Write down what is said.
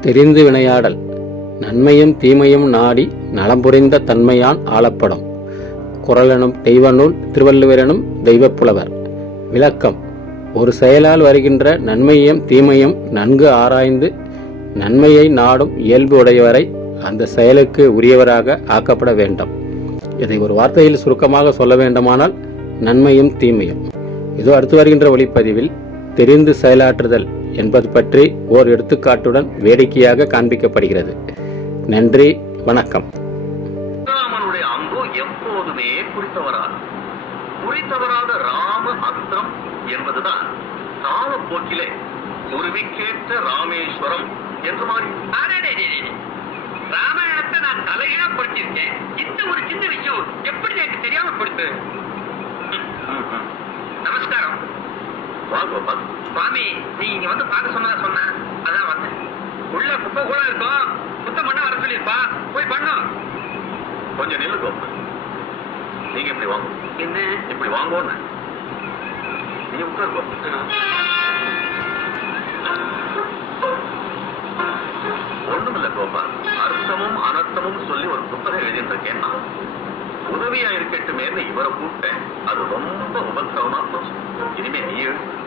தெரிந்து வினையாடல். நன்மையும் தீமையும் நாடி நலம் புரிந்த தன்மையான் ஆளப்படும். குரலனும் தெய்வ நூல் திருவள்ளுவரனும் தெய்வப்புலவர். விளக்கம். ஒரு செயலால் வருகின்ற நன்மையும் தீமையும் நன்கு ஆராய்ந்து நன்மையை நாடும் இயல்பு உடையவரை அந்த செயலுக்கு உரியவராக ஆக்கப்பட வேண்டும். இதை ஒரு வார்த்தையில் சுருக்கமாக சொல்ல வேண்டுமானால் நன்மையும் தீமையும். இதோ அடுத்து வருகின்ற ஒளிப்பதிவில் தெரிந்து செயலாற்றுதல். என்பது பற்றி ஓர் எடுத்துக்காட்டுடன் வேடிக்கையாக காண்பிக்கப்படுகிறது. நன்றி வணக்கம். எப்போதுமே குறித்தவராது குறித்தவராத ராம அஸ்திரம் என்பதுதான். காலப்போக்கிலே உருவிக்கேற்ற ராமேஸ்வரம் என்று மாறி. ராமாயணத்தை நான் தலையிடா படிச்சிருக்கேன். இந்த ஒரு சின்ன விஷயம் எப்படி எனக்கு தெரியாம நமஸ்காரம் வா கோபால் சுவாமி நீ இங்க வந்து பார்க்க சொன்னதா சொன்ன அதான் வந்தேன். உள்ள குப்பை கூட இருக்கும். சுத்தம் பண்ண வர சொல்லியிருப்பா. போய் பண்ணும் கொஞ்சம் நில்லு கோபால் நீங்க இப்படி வாங்க. என்ன? இப்படி வாங்கன்னு. நீ உட்கார் கோபால் ஒண்ணுமில்ல கோபால் அர்த்தமும் அனர்த்தமும் சொல்லி ஒரு புத்தகம் எழுதியிருக்கேன் நான். உதவியா இருக்கட்டுமேன்னு இவரை கூப்பிட்டேன். அது ரொம்ப உபத்திரவமா போச்சு. இனிமே நீ எழுது